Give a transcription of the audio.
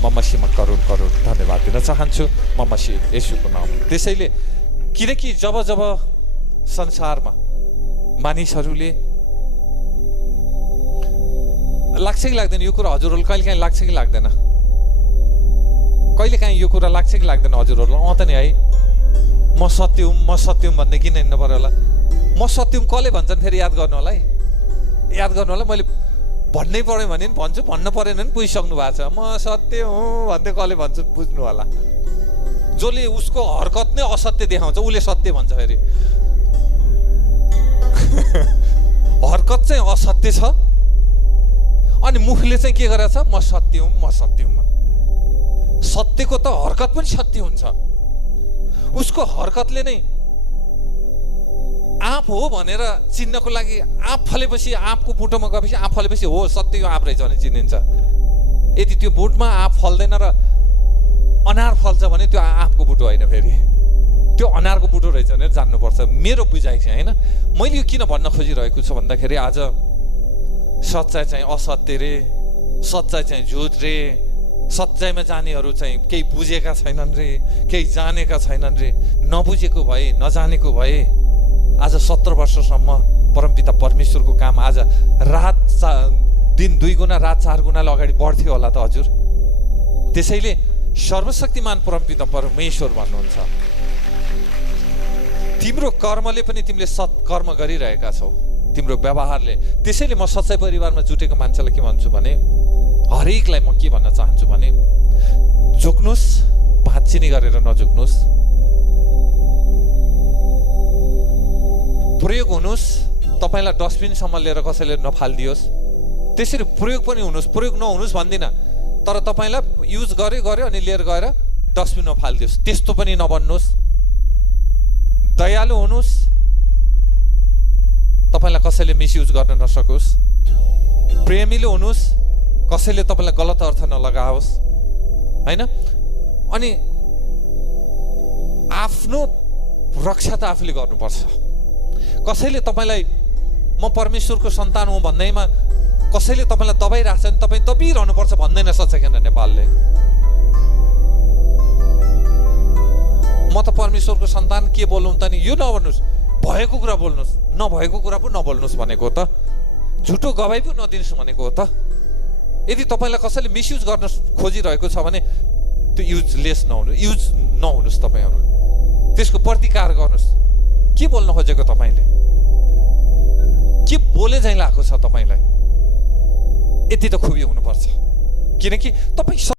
म मसीहमा करोड करोड धन्यवाद दिन चाहन्छु, म मसीह येशूको नाम। त्यसैले किनकि जब जब संसारमा मानिसहरूले लाग्छ कि लाग्दैन यो कुरा, हजुरहरू कहिले काहीँ लाग्छ कि लाग्दैन? कहिले काहीँ यो कुरा लाग्छ कि लाग्दैन हजुरहरूलाई? त नि है, म सत्य हुँ भन्ने किन हिँड्नु पर्यो होला? म सत्य हुँ कसले भन्छन् फेरि याद गर्नु होला है, याद गर्नु होला। मैले भन्नै पऱ्यो भने पनि भन्छु, भन्नु परेन भने बुझिसक्नु भएको छ। म सत्य हुँ भन्दै कसले भन्छ बुझ्नु होला। जसले उसको हरकत नै असत्य देखाउँछ उसले सत्य भन्छ। फेरि हरकत चाहिँ असत्य छ अनि मुखले चाहिँ के गरेछ? म सत्य हुँ, म सत्य हुँ। सत्यको त हरकत पनि सत्य हुन्छ। उसको हरकतले नै आँप हो भनेर चिन्नको लागि आँप फलेपछि, आँपको बुटोमा गएपछि आँप फलेपछि हो सत्य यो आँप रहेछ भने चिनिन्छ। यदि त्यो बुटमा आँप फल्दैन र अनार फल्छ भने त्यो आँपको बुटो होइन, फेरि त्यो अनारको बुटो रहेछ भनेर जान्नुपर्छ। मेरो बुझाइ चाहिँ होइन। मैले यो किन भन्न खोजिरहेको छु भन्दाखेरि आज सच्चाइ चाहिँ असत्य रे, सच्चाइ चाहिँ झुट रे, सच्चाइमा जानेहरू चाहिँ केही बुझेका छैनन् रे, केही जानेका छैनन् रे, नबुझेको भए नजानेको भए आज 17 वर्षसम्म परमपिता परमेश्वरको काम आज दिन 2 गुणा रात 4 गुणाले अगाडि बढ्थ्यो होला त हजुर। त्यसैले सर्वशक्तिमान परमपिता परमेश्वर भन्नुहुन्छ तिम्रो कर्मले पनि तिमीले सत्कर्म गरिरहेका छौ, तिम्रो व्यवहारले। त्यसैले म सच्चाइ परिवारमा जुटेको मान्छेलाई के भन्छु भने, हरेकलाई म के भन्न चाहन्छु भने, झुक्नुहोस्, भाँच्चिने गरेर नझुक्नुहोस्, प्रयोग हुनुहोस्, तपाईँलाई डस्टबिनसम्म लिएर कसैले नफालिदियोस्, त्यसरी प्रयोग पनि हुनुहोस्। प्रयोग नहुनुहोस् भन्दिनँ, तर तपाईँलाई युज गर्यो अनि लिएर गएर डस्टबिनमा फालिदियोस्, त्यस्तो पनि नबन्नुहोस्। दयालु हुनुहोस्, तपाईँलाई कसैले मिसयुज गर्न नसकोस्। प्रेमिलो हुनुहोस्, कसैले तपाईँलाई गलत अर्थ नलगाओस्, होइन? अनि आफ्नो रक्षा त आफूले गर्नुपर्छ। कसैले तपाईँलाई म परमेश्वरको सन्तान हुँ भन्दैमा कसैले तपाईँलाई दबाइरहेछ भने तपाईँ दबिरहनुपर्छ भन्दैन सच्चाइ नेपालले। म त परमेश्वरको सन्तान के बोल्नु त नि, यो नभन्नुहोस्, भएको कुरा बोल्नुहोस्, नभएको कुरा पो नबोल्नुहोस् भनेको हो त, झुटो गवाई पो नदिनुहोस् भनेको हो त। यदि तपाईँलाई कसैले मिसयुज गर्न खोजिरहेको छ भने त्यो युज नहुनुहोस्, तपाईँहरू त्यसको प्रतिकार गर्नुहोस्। के बोल्न खोजेको तपाईँले, के बोले झैँ लागेको छ तपाईँलाई, यति त खुबी हुनुपर्छ। किनकि तपाईँ